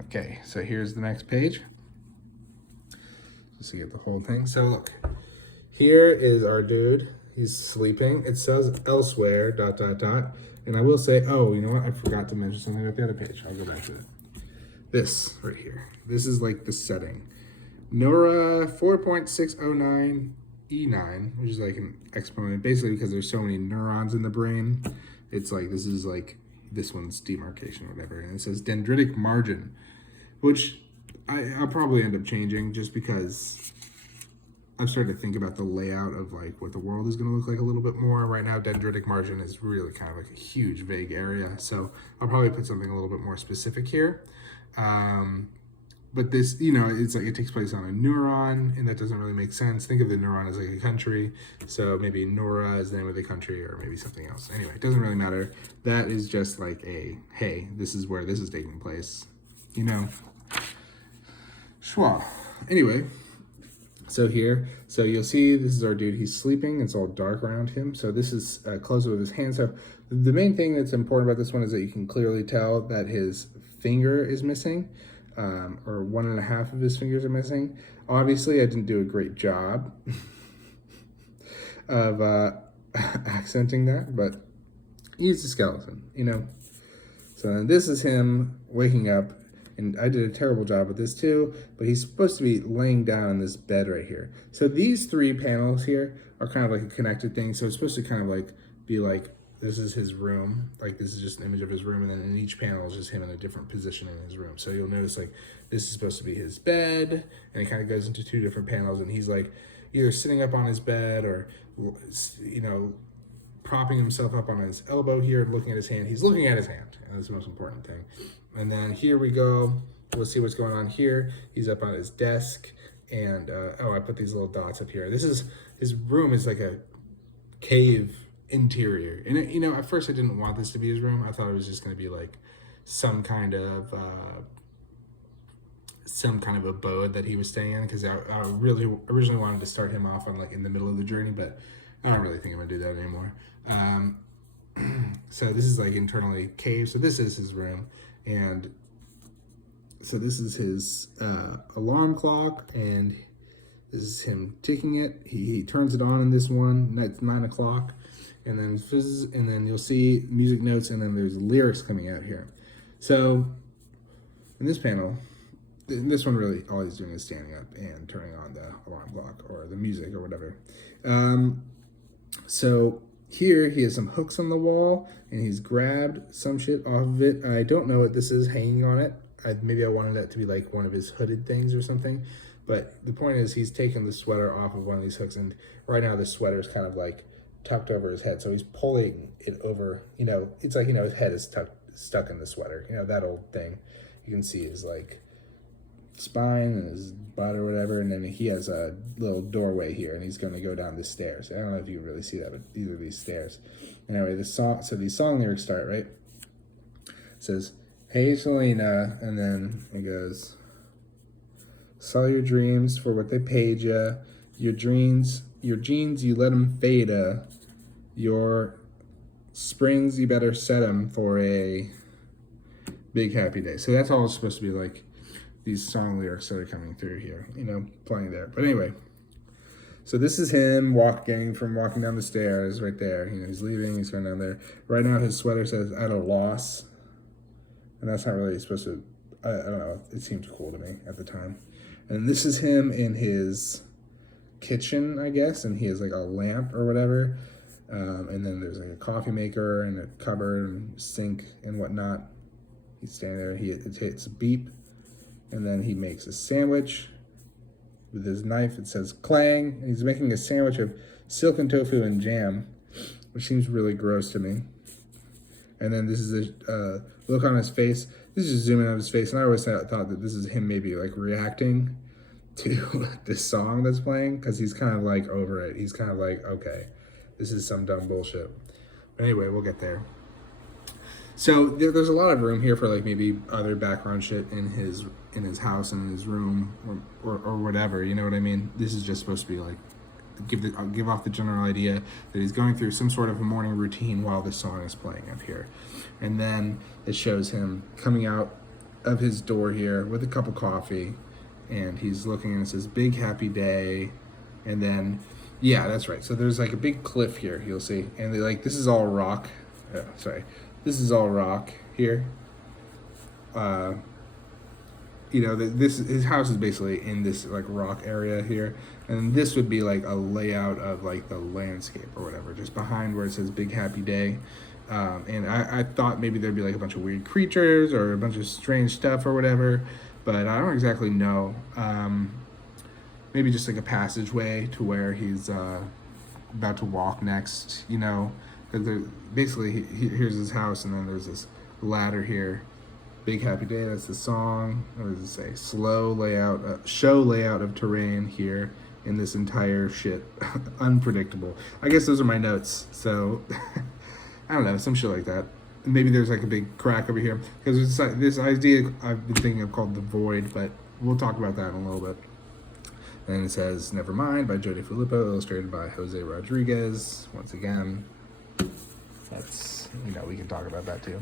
Okay, so here's the next page. Just to get the whole thing. So look, here is our dude. He's sleeping. It says elsewhere, ... And I will say, oh, you know what? I forgot to mention something about the other page. I'll go back to it. This right here. This is like the setting. Neura 4.609 E9, which is like an exponent, basically because there's so many neurons in the brain. It's like, this is like this one's demarcation or whatever. And it says dendritic margin, which I'll probably end up changing just because I've started to think about the layout of like what the world is going to look like a little bit more. Right now, dendritic margin is really kind of like a huge vague area. So I'll probably put something a little bit more specific here. But this, you know, it's like it takes place on a neuron, and that doesn't really make sense. Think of the neuron as like a country. So maybe Nora is the name of the country, or maybe something else. Anyway, it doesn't really matter. That is just like a, hey, this is where this is taking place. You know? Schwa. Anyway, so here, so you'll see this is our dude. He's sleeping. It's all dark around him. So this is close with his hand. So the main thing that's important about this one is that you can clearly tell that his finger is missing. Or 1.5 of his fingers are missing. Obviously, I didn't do a great job of accenting that, but he's a skeleton, you know? So then this is him waking up, and I did a terrible job with this too, but he's supposed to be laying down on this bed right here. So these 3 panels here are kind of like a connected thing, so it's supposed to kind of like be like, this is his room, like this is just an image of his room, and then in each panel is just him in a different position in his room. So you'll notice like this is supposed to be his bed, and it kind of goes into 2 different panels, and he's like either sitting up on his bed or, you know, propping himself up on his elbow here and looking at his hand. He's looking at his hand, and that's the most important thing. And then here we go. We'll see what's going on here. He's up on his desk, and oh, I put these little dots up here. This is, his room is like a cave interior, and it, you know, at first I didn't want this to be his room. I thought it was just going to be like some kind of abode that he was staying in, because I really originally wanted to start him off on like in the middle of the journey, but I don't really think I'm gonna do that anymore. So this is like internally cave. So this is his room, and so this is his alarm clock, and this is him ticking it. He turns it on in this one. It's 9 o'clock. And then fizzes, and then you'll see music notes, and then there's lyrics coming out here. So in this panel, in this one really all he's doing is standing up and turning on the alarm clock or the music or whatever. So here he has some hooks on the wall, and he's grabbed some shit off of it. I don't know what this is hanging on it. Maybe I wanted that to be like one of his hooded things or something. But the point is he's taken the sweater off of one of these hooks, and right now the sweater is kind of like tucked over his head, so he's pulling it over, you know, it's like, you know, his head is stuck in the sweater, you know, that old thing. You can see his like spine and his butt or whatever, and then he has a little doorway here, and he's going to go down the stairs. I don't know if you can really see that, but these are these stairs. Anyway, so these song lyrics start, right? It says, "Hey Selena," and then it goes, "Sell your dreams for what they paid ya, your jeans, you let them fade your springs, you better set them for a big happy day." So that's all it's supposed to be like, these song lyrics that are coming through here, you know, playing there. But anyway, so this is him walking down the stairs right there. You know, he's leaving, he's going down there. Right now his sweater says "at a loss," and that's not really supposed to, I don't know, it seemed cool to me at the time. And this is him in his kitchen, I guess, and he has like a lamp or whatever, and then there's like a coffee maker and a cupboard and sink and whatnot. He's standing there, it hits a beep, and then he makes a sandwich with his knife. It says clang, and he's making a sandwich of silken tofu and jam, which seems really gross to me. And then this is a look on his face. This is just zooming on his face, and I always thought that this is him maybe like reacting to this song that's playing, because he's kind of like over it. He's kind of like, okay, this is some dumb bullshit. But anyway, we'll get there. So there's a lot of room here for like maybe other background shit in his house and in his room or whatever. You know what I mean? This is just supposed to be like give off the general idea that he's going through some sort of a morning routine while this song is playing up here. And then it shows him coming out of his door here with a cup of coffee, and he's looking and it says "Big Happy Day," and then yeah, that's right. So there's like a big cliff here, you'll see, and they like this is all rock. Sorry, this is all rock here. You know, this his house is basically in this like rock area here, and this would be like a layout of like the landscape or whatever, just behind where it says "Big Happy Day." And I thought maybe there'd be like a bunch of weird creatures or a bunch of strange stuff or whatever, but I don't exactly know. Maybe just like a passageway to where he's about to walk next, you know, because basically here's his house, and then there's this ladder here. Big Happy Day, that's the song. What does it say? Slow layout, show layout of terrain here in this entire shit. Unpredictable. I guess those are my notes, so I don't know, some shit like that. Maybe there's like a big crack over here, because it's this idea I've been thinking of called the void, but we'll talk about that in a little bit. And it says Nevermind by Joe DeFilippo, illustrated by Jose Rodriguez. Once again, that's, you know, we can talk about that too.